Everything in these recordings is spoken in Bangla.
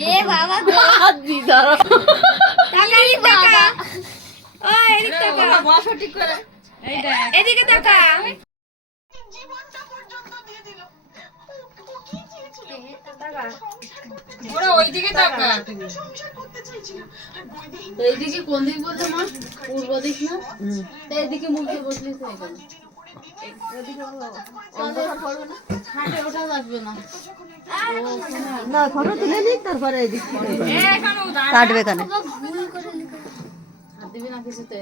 হে বাবা দিদার টাকা নি টাকা ওই এদিক টাকা বসো ঠিক করে এই দেখ এদিকে টাকা জীবনটা পর্যন্ত দিয়ে দিল ও কি চেয়েছিল টাকা ওরে ওইদিকে টাকা সংসার করতে চাইছিলাম আর বইদিকে তো এইদিকে কোন দিক বলতে মা পূর্ব দিক না তো এইদিকে মুখ দিয়ে বসলিস না এখানে এদিকে অন্ধকার পড়বে না হাঁটে ওঠা লাগবে না না ফটো তুলে নিক তারপরে এদিক কাটবে কানে হাত দিবি না কিছুতে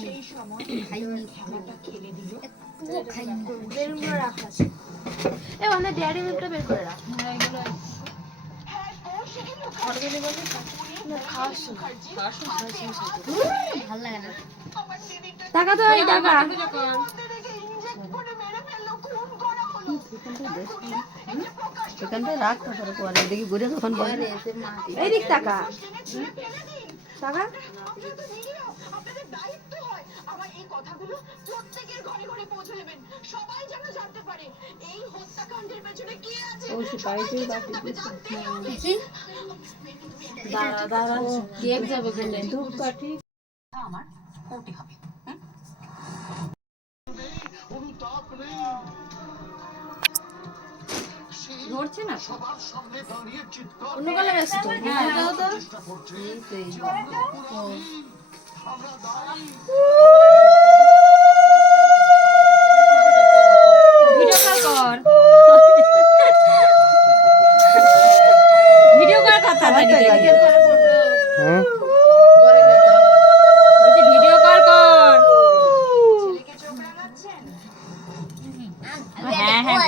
সেই সময় খাবারটা খেলে দিল ও খাইনি বেলুন রাখা আছে এ মানে ড্যাডি মিল্কটা বের করে রাখ হ্যাঁ এগুলো হ্যাঁ বসে কি খাওয়াবে বলে না খাওয়াস ভালো লাগে না টাকা তো এই টাকা এখানটায় রাখ তারপরে পরে এদিকে ঘুরে তখন বলে এই দিক টাকা টাকা আপনাদের দায়িত্ব হয় আমার এই কথাগুলো প্রত্যেকের ঘরে ঘরে পৌঁছে দেবেন সবাই যেন জানতে পারে এই হত্যাকাণ্ডের পেছনে কে আছে ও সুপারিতে বাকি কি দাঁড়া দাঁড়া কেক যাবে বলে ধূপ কাঠি আমার কোটি হবে ধরছে না সবার সামনে দাঁড়িয়ে চিৎকার অন্য গলা ব্যস্ত হ্যাঁ দাও তো আমরা দাঁড়াই ভিডিও কল কর ভিডিও কল কথা দাঁড়িয়ে হ্যাঁ পরে বলছি ভিডিও কল কর ছেলেকে চোখ রাঙাচ্ছেন হ্যাঁ হ্যাঁ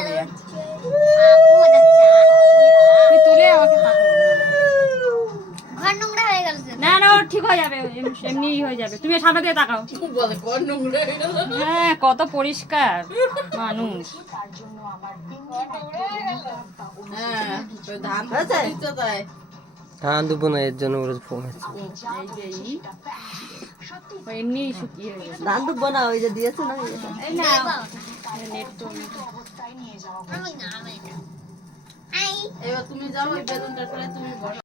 না না ঠিক হয়ে যাবে এমনি হয়ে যাবে তুমি সামনে দিয়ে তাকাও হ্যাঁ কত পরিষ্কার মানুষ ধান দেবো না এর জন্য এমনি শুকিয়ে ধান দেবো না ওই যে দিয়েছে না এবার তুমি যাও ওই বেলুনটা করে তুমি বড়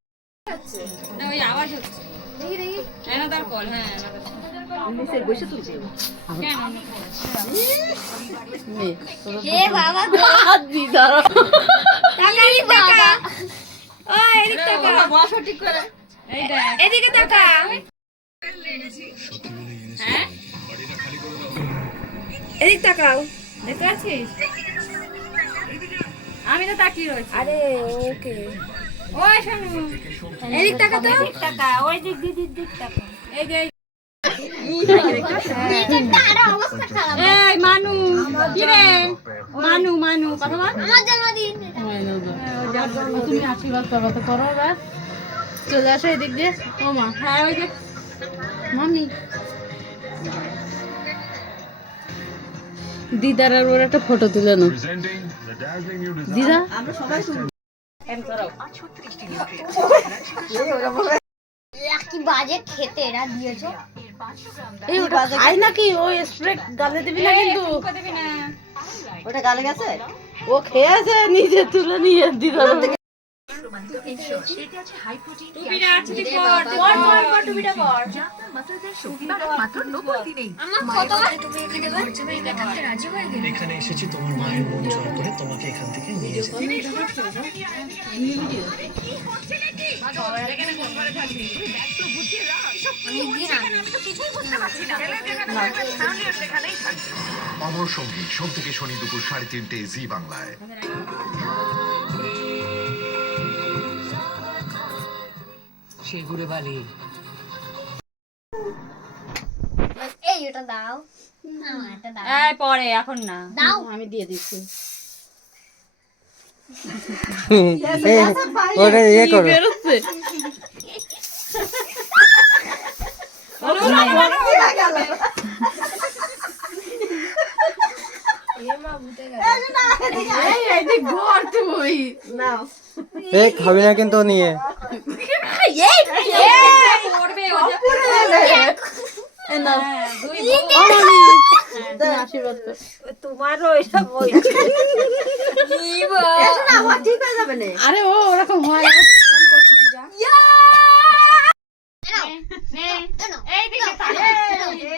না ওই আওয়াজ হচ্ছে দেখি দেখি এনাদার কল হ্যাঁ এনাদার বসে তুলছে কেন হে বাবা দিদার টাকা নি টাকা ওই এদিক টাকা বসো ঠিক করে এই দেখ এদিকে টাকা হ্যাঁ এদিক তাকাও দেখতে পাচ্ছিস আমি তো তাকিয়ে রয়েছি আরে ওকে ওই শোনো এদিক টাকা তো এদিক টাকা ওই দিক দিক টাকা এই যে এই মানু কি রে মানু কথা বল আমার জন্মদিন তুমি আশীর্বাদ করো তো করো এবার চলে আসো এদিক দিয়ে ও মা হ্যাঁ ওই যে মামি দিদার আর ওর একটা ফটো তুলে নাও দিদা আমরা সবাই কি বাজে খেতে এরা দিয়েছো এই ওটা খাই নাকি ও স্প্রে গালে দিবি না কিন্তু ওটা গালে গেছে ও খেয়েছে নিজে তুলে নিয়ে দিদার এখানে এসেছি তোমার মায়ের মন জয় করে তোমাকে এখান থেকে নিয়ে যেতে অমর সঙ্গী সোম থেকে শনি দুপুর 3:30 জি বাংলায়। ঘুরে বালি এই ওটা দাও এটা দাও এই পরে এখন না দাও আমি দিয়ে দিচ্ছি ওটা ইয়ে করো খাবি না কিন্তু নিয়ে তুমি আশীর্বাদ করো। তোমারও এটা বলছে এসো না, আমার ঠিক হয়ে যাবে না। আরে ও ওরকম হয় না। এই দিকে তাকা।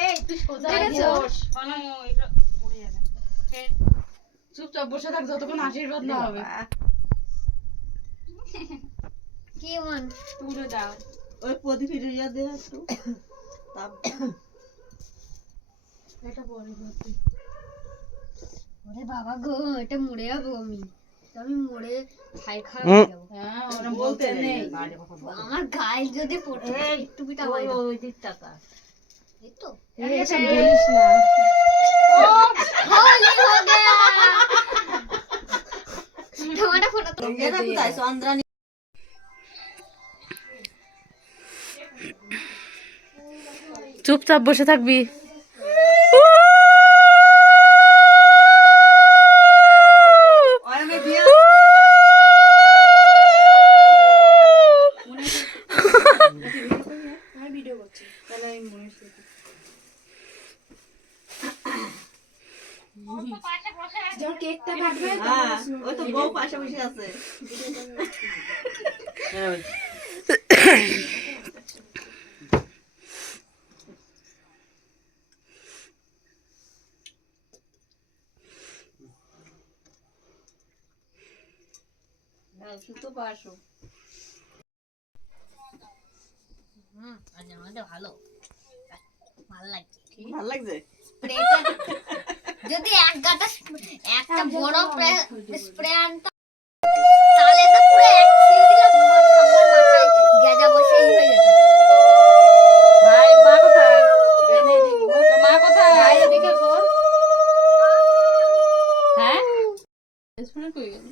এই তুই সোজা বস। চুপচাপ বসে থাক যতক্ষণ আশীর্বাদ না হবে। কেমন তুলে দাও। ওই প্রদীপ ইয়া দে একটু এটা পরে ওরে বাবা গো, এটা মরে যাবো আমি। তো আমি মরে খাই খাই যাবো। হ্যাঁ ওরা বলতে নেই। আমার গায়ে যদি পড়ে একটু পিটা হয় না। ওই দিক টাকা এই তো এসব বলিস না। होली हो गया। टमाटर फोड़ा तो এটা কোথায় চন্দ্রানী চুপচাপ বসে থাকবি। আমি বিয়ে হ্যাঁ, ওই তো বউ পাশে বসে আছে। সুতো পাশো আমাদের ভালো ভালো লাগছে। ভালো লাগছে। স্প্রেটা যদি এক গাটা একটা বড় স্প্রে আনতাম তাহলে তো পুরো এক ছিঁড়ে দিলে ঠাম্মার মাথায় গেজা বসে হয়ে যেত। ভাই মা কোথায়? এনে দিবি। তোর মা কোথায়? ভাই এদিকে কর। হ্যাঁ? স্পুন কই গেল?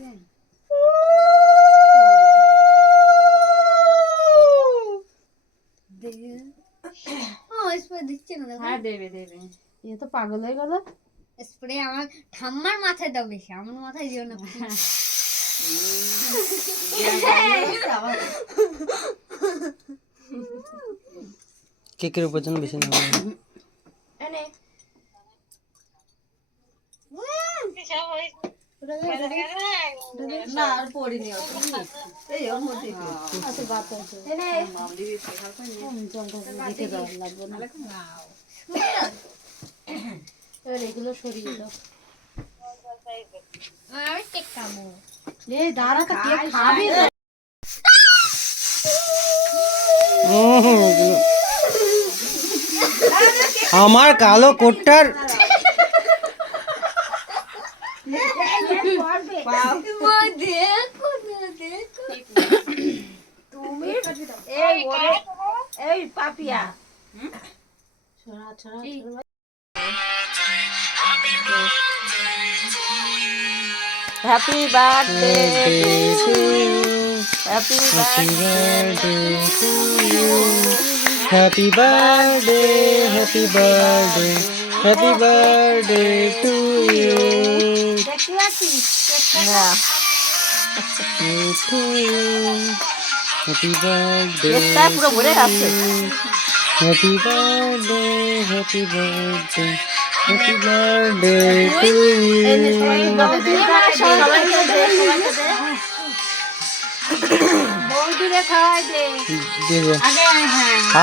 ও স্প্রে দিচ্ছে না দেখো। হ্যাঁ দেবে দেবে। এ তো পাগল হয়ে গেল। স্প্রে আমার ঠাম্মার মাথায় দাও বেশি, আমার মাথায় দিও না। কেকের উপর যেন বেশি না না আর পড়িনি এই ওর মধ্যে আচ্ছা বাত আছে। জলটা দিতে দাও লাগবে না। এবার এগুলো সরিয়ে দাও। আমি কেক খাবো। এই দাঁড়া তো কেক খাবি তো। আমার কালো কোটটার মা দেখো না দেখো। এই পাপিয়া ছড়া ছড়া ছড়া। Happy birthday to you happy birthday to you happy birthday happy birthday happy birthday to you দেখতে পাচ্ছিস না টু ইউ হ্যাপি বার্থডে এটা পুরো ভরে আছে happy birthday happy birthday happy birthday to you বৌদিরে খাওয়াই দে।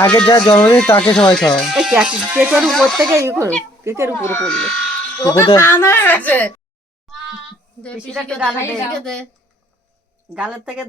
আগে যা জন্মদিন তাকে সবাই খাওয়া কেকের উপর থেকে ই করো কেকের উপরে পড়লো গালের থেকে